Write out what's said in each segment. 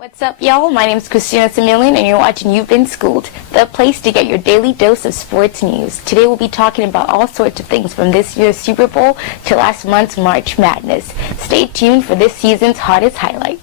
What's up, y'all? My name is Christina Similian, and you're watching You've Been Schooled, the place to get your daily dose of sports news. Today we'll be talking about all sorts of things from this year's Super Bowl to last month's March Madness. Stay tuned for this season's hottest highlights.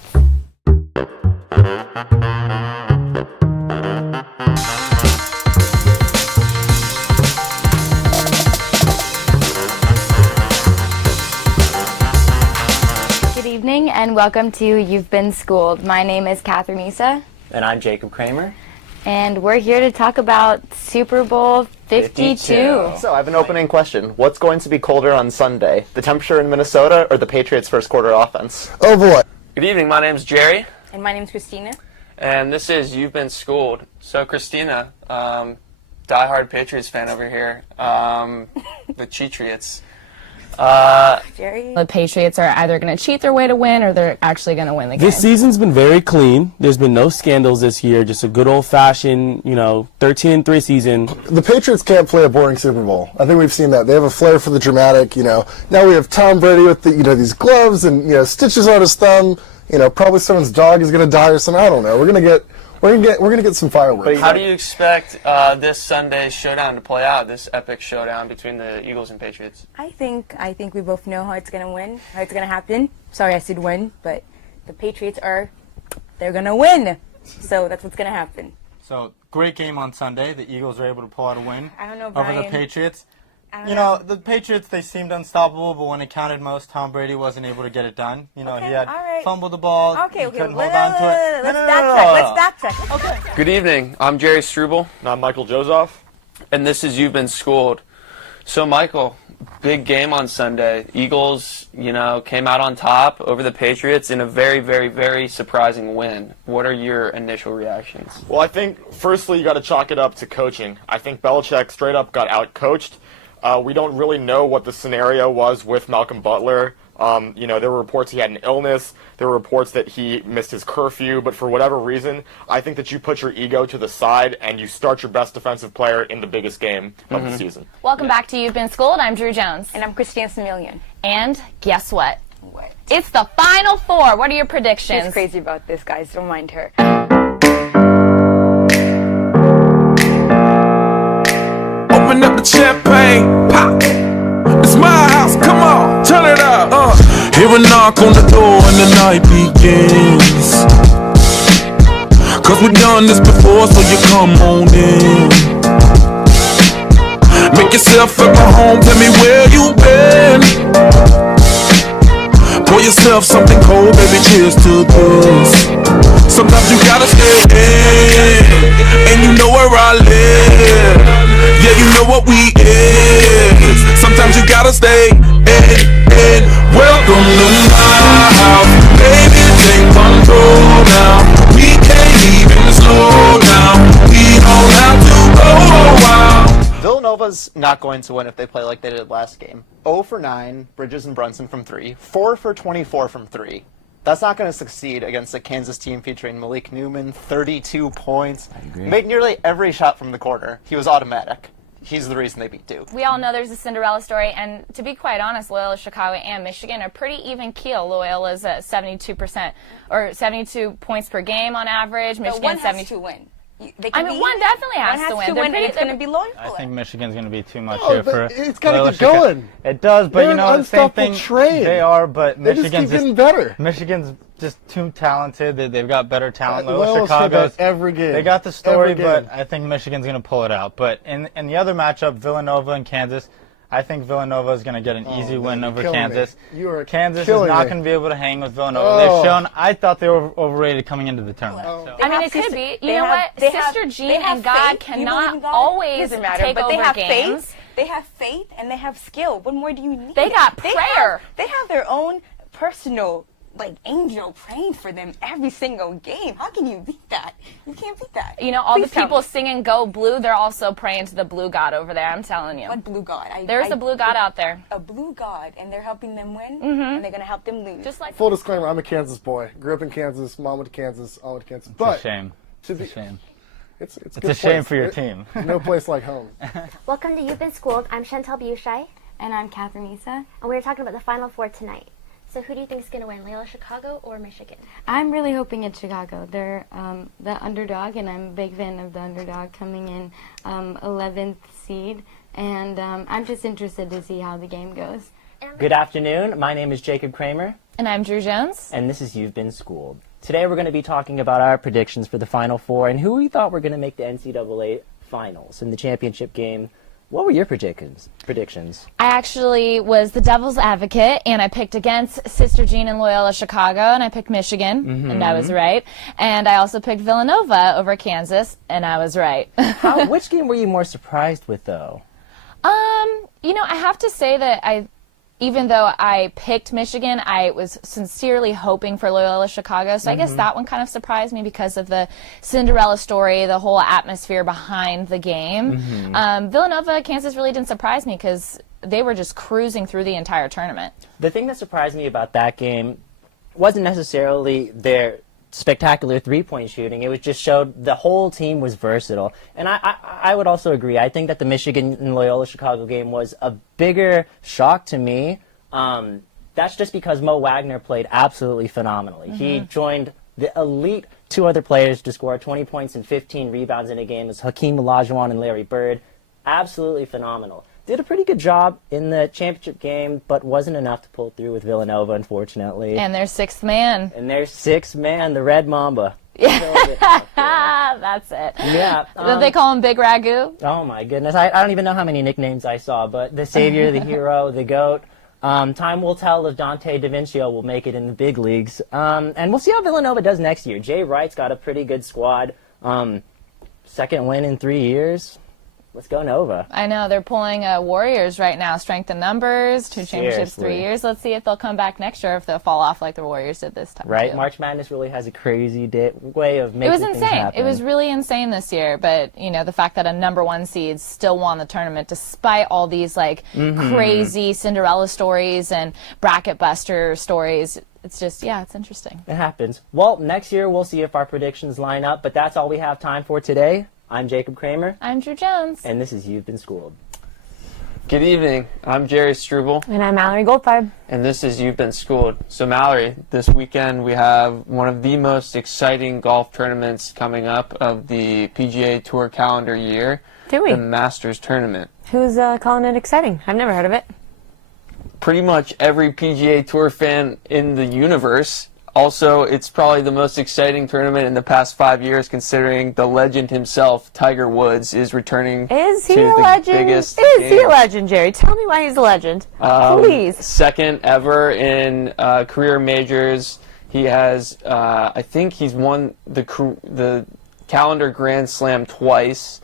Good evening and welcome to You've Been Schooled. My name is Catherine Issa. And I'm Jacob Kramer. And we're here to talk about Super Bowl 52. So I have an opening question. What's going to be colder on Sunday? The temperature in Minnesota or the Patriots' first quarter offense? Oh boy. Good evening, my name's Jerry. And my name's Christina. And this is You've Been Schooled. So Christina, diehard Patriots fan over here, the Cheatriots. Jerry? The Patriots are either going to cheat their way to win or they're actually going to win the game. This season's been very clean. There's been no scandals this year. Just a good old-fashioned, 13-3 season. The Patriots can't play a boring Super Bowl. I think we've seen that. They have a flair for the dramatic, Now we have Tom Brady with the, these gloves and, stitches on his thumb. Probably someone's dog is going to die or something. I don't know. We're gonna get some fireworks. How do you expect this Sunday's showdown to play out? This epic showdown between the Eagles and Patriots. I think we both know how it's gonna win, how it's gonna happen. Sorry, I said win, but the Patriots they're gonna win. So that's what's gonna happen. So great game on Sunday. The Eagles were able to pull out a win I don't know, over Brian. the Patriots. The Patriots, they seemed unstoppable, but when it counted most, Tom Brady wasn't able to get it done. He had fumbled the ball. He couldn't hold on to it. Let's backtrack. Okay. Good evening, I'm Jerry Struble. And I'm Michael Joseph. And this is You've Been Schooled. So Michael, big game on Sunday. Eagles, came out on top over the Patriots in a very, very, very surprising win. What are your initial reactions? Well, I think, firstly, you got to chalk it up to coaching. I think Belichick straight up got out-coached. We don't really know what the scenario was with Malcolm Butler. There were reports he had an illness. There were reports that he missed his curfew. But for whatever reason, I think that you put your ego to the side and you start your best defensive player in the biggest game of the season. Welcome back to You've Been Schooled. I'm Drew Jones. And I'm Christina Similian. And guess what? What? It's the Final Four. What are your predictions? She's crazy about this, guys. Don't mind her. Open up the champagne, pop. It's my house, come on, turn it up. Hear a knock on the door and the night begins. Cause we've done this before, so you come on in. Make yourself at my home, tell me where you been. Pour yourself something cold, baby, cheers to this. Sometimes you gotta stay in, and you know where I live. Yeah, you know what we is. Sometimes you gotta stay in. Welcome to my house, baby, take control now. We can't even slow down. We don't have to go a while. Villanova's not going to win if they play like they did last game. 0 for 9, Bridges and Brunson from 3. 4 for 24 from 3. That's not going to succeed against a Kansas team featuring Malik Newman, 32 points. Made nearly every shot from the corner. He was automatic. He's the reason they beat Duke. We all know there's a Cinderella story, and to be quite honest, Loyola Chicago and Michigan are pretty even keel. Loyola's at 72%, or 72 points per game on average. Michigan one 70. has to win. One definitely has to win. It's going to be Loyola. I think Michigan's going to be too much here for. It's got to Loyola get going. It does, but They're an the same thing. unstoppable train. They are, but They just keep Michigan's getting better. Michigan's just too talented. They've got better talent. Loyola's Chicago's every game. They got the story, Every but game. I think Michigan's going to pull it out. But in the other matchup, Villanova and Kansas, I think Villanova is going to get an easy win over Kansas. Kansas is not going to be able to hang with Villanova. They've shown. I thought they were overrated coming into the tournament. So. I mean, it could be. You know what? Sister Jean and God cannot always take over games. They have faith and they have skill. What more do you need? They got prayer. They have their own personal angel praying for them every single game. How can you beat that? You can't beat that. All the people singing Go Blue, they're also praying to the blue god over there, I'm telling you. What blue god? There's a blue god out there. A blue god, and they're helping them win, and they're going to help them lose. Just like Full disclaimer, I'm a Kansas boy. Grew up in Kansas, mom went to Kansas, all went to Kansas. It's a shame. It's a shame. It's a shame for your team. No place like home. Welcome to You've Been Schooled. I'm Chantel Bushai. And I'm Catherine Issa. And we're talking about the Final Four tonight. So who do you think is going to win, Loyola Chicago or Michigan? I'm really hoping it's Chicago. They're the underdog, and I'm a big fan of the underdog coming in 11th seed. And I'm just interested to see how the game goes. Good afternoon. My name is Jacob Kramer. And I'm Drew Jones. And this is You've Been Schooled. Today we're going to be talking about our predictions for the Final Four and who we thought were going to make the NCAA Finals in the championship game. What were your predictions? I actually was the devil's advocate, and I picked against Sister Jean and Loyola Chicago, and I picked Michigan, and I was right. And I also picked Villanova over Kansas, and I was right. Which game were you more surprised with, though? You know, I have to say that even though I picked Michigan, I was sincerely hoping for Loyola Chicago. So I guess that one kind of surprised me because of the Cinderella story, the whole atmosphere behind the game. Villanova, Kansas really didn't surprise me because they were just cruising through the entire tournament. The thing that surprised me about that game wasn't necessarily their spectacular three-point shooting. It was just showed the whole team was versatile. And I would also agree. I think that the Michigan and Loyola Chicago game was a bigger shock to me. That's just because Mo Wagner played absolutely phenomenally. He joined the elite two other players to score 20 points and 15 rebounds in a game as Hakeem Olajuwon and Larry Bird. Absolutely phenomenal. Did a pretty good job in the championship game, but wasn't enough to pull through with Villanova, unfortunately. And their sixth man. The Red Mamba. That's it. Yeah. Don't they call him Big Ragu? Oh, my goodness. I don't even know how many nicknames I saw, but the Savior, the Hero, the GOAT. Time will tell if Dante DaVincio will make it in the big leagues. And we'll see how Villanova does next year. Jay Wright's got a pretty good squad. Second win in 3 years. Let's go Nova. I know. They're pulling Warriors right now. Strength in numbers, 2 championships, 3 years. Let's see if they'll come back next year, if they'll fall off like the Warriors did this time. Right. Too. March Madness really has a crazy way of making things happen. It was insane. It was really insane this year. But, you know, the fact that a #1 seed still won the tournament despite all these, like, crazy Cinderella stories and bracket buster stories. It's just, yeah, it's interesting. It happens. Well, next year we'll see if our predictions line up. But that's all we have time for today. I'm Jacob Kramer. I'm Drew Jones. And this is You've Been Schooled. Good evening. I'm Jerry Struble. And I'm Mallory Goldfarb. And this is You've Been Schooled. So, Mallory, this weekend we have one of the most exciting golf tournaments coming up of the PGA Tour calendar year. Do we? The Masters Tournament. Who's calling it exciting? I've never heard of it. Pretty much every PGA Tour fan in the universe. Also, it's probably the most exciting tournament in the past 5 years, considering the legend himself, Tiger Woods, is returning. Is he to a the legend? Biggest Is he a game. legend, Jerry? Tell me why he's a legend. Please. Second ever in career majors. He has, I think he's won the calendar Grand Slam twice.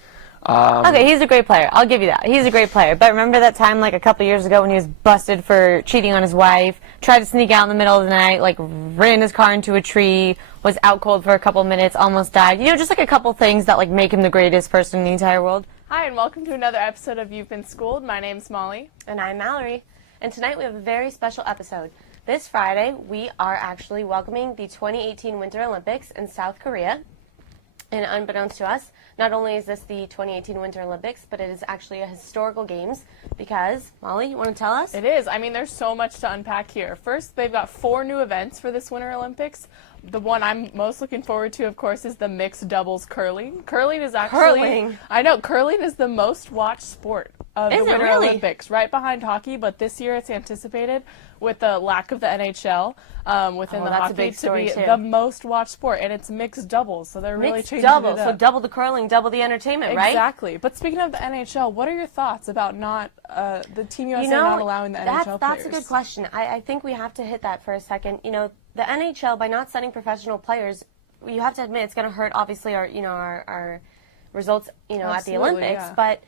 Okay, he's a great player. I'll give you that. He's a great player. But remember that time, like, a couple years ago when he was busted for cheating on his wife, tried to sneak out in the middle of the night, like, ran his car into a tree, was out cold for a couple minutes, almost died. You know, just like a couple things that, like, make him the greatest person in the entire world. Hi, and welcome to another episode of You've Been Schooled. My name's Molly. And I'm Mallory. And tonight we have a very special episode. This Friday, we are actually welcoming the 2018 Winter Olympics in South Korea. And unbeknownst to us, not only is this the 2018 Winter Olympics, but it is actually a historical games because, Molly, you want to tell us? It is. I mean, there's so much to unpack here. First, they've got 4 new events for this Winter Olympics. The one I'm most looking forward to, of course, is the mixed doubles curling. Curling is actually... Curling? I know. Curling is the most watched sport of the Winter Olympics, right behind hockey, but this year it's anticipated with the lack of the NHL within the hockey to be the most watched sport, and it's mixed doubles, so they're really changing it up. So double the curling, double the entertainment, right? Exactly. But speaking of the NHL, what are your thoughts about not the Team USA not allowing the NHL players? That's a good question. I think we have to hit that for a second. You know, the NHL, by not sending professional players, you have to admit it's going to hurt, obviously, our results, at the Olympics, yeah. But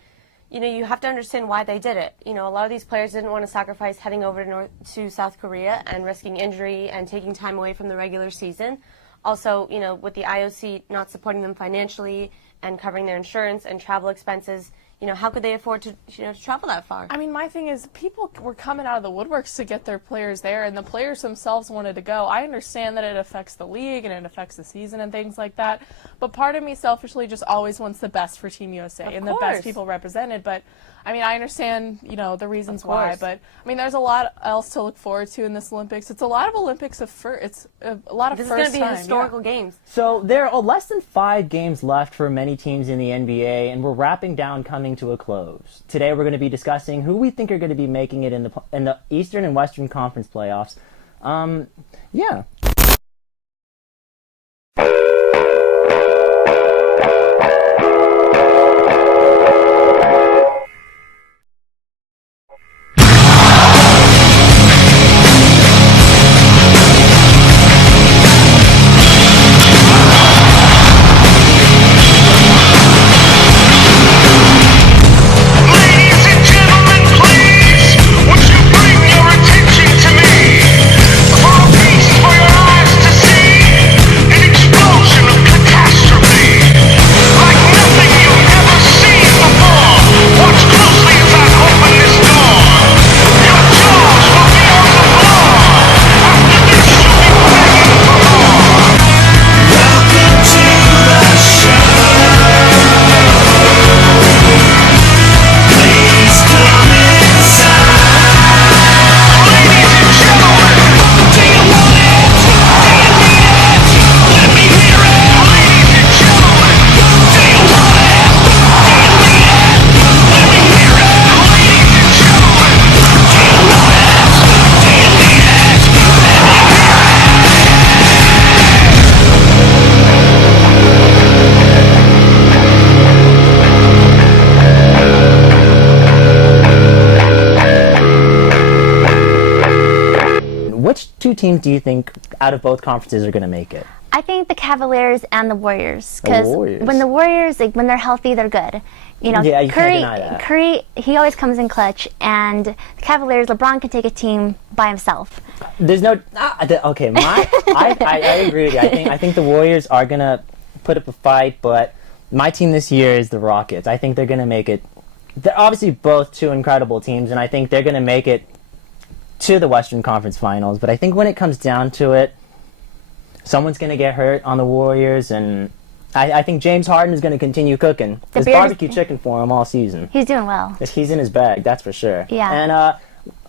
you have to understand why they did it. A lot of these players didn't want to sacrifice heading over to South Korea and risking injury and taking time away from the regular season. Also, with the IOC not supporting them financially and covering their insurance and travel expenses, how could they afford to travel that far? I mean, my thing is people were coming out of the woodworks to get their players there, and the players themselves wanted to go. I understand that it affects the league and it affects the season and things like that, but part of me selfishly just always wants the best for Team USA and the best people represented. But I mean, I understand, the reasons why, but I mean, there's a lot else to look forward to in this Olympics. It's a lot of Olympics it's a lot of this first is going to be historical games. So there are less than 5 games left for many teams in the NBA, and we're wrapping down, coming to a close. Today we're going to be discussing who we think are going to be making it in the Eastern and Western Conference playoffs. Yeah. Which 2 teams do you think out of both conferences are going to make it? I think the Cavaliers and the Warriors, because when the Warriors, when they're healthy, they're good. Yeah, you can't deny that. Curry, he always comes in clutch, and the Cavaliers, LeBron can take a team by himself. There's no okay. I agree with you. I think the Warriors are gonna put up a fight, but my team this year is the Rockets. I think they're gonna make it. They're obviously both 2 incredible teams, and I think they're gonna make it to the Western Conference Finals. But I think when it comes down to it, someone's going to get hurt on the Warriors, and I think James Harden is going to continue cooking. There's barbecue chicken for him all season. He's doing well. He's in his bag, that's for sure. Yeah. And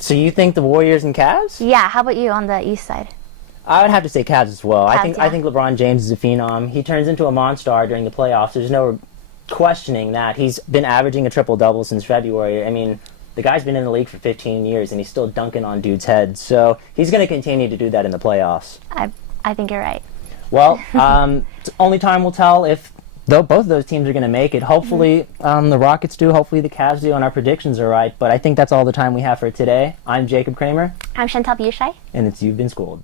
so you think the Warriors and Cavs? Yeah, how about you on the East side? I would have to say Cavs as well. Cavs, I think LeBron James is a phenom. He turns into a monster during the playoffs. There's no questioning that. He's been averaging a triple-double since February. I mean, the guy's been in the league for 15 years, and he's still dunking on dudes' heads. So he's going to continue to do that in the playoffs. I think you're right. Well, only time will tell if both of those teams are going to make it. Hopefully the Rockets do, hopefully the Cavs do, and our predictions are right. But I think that's all the time we have for today. I'm Jacob Kramer. I'm Chantal Biushai. And it's You've Been Schooled.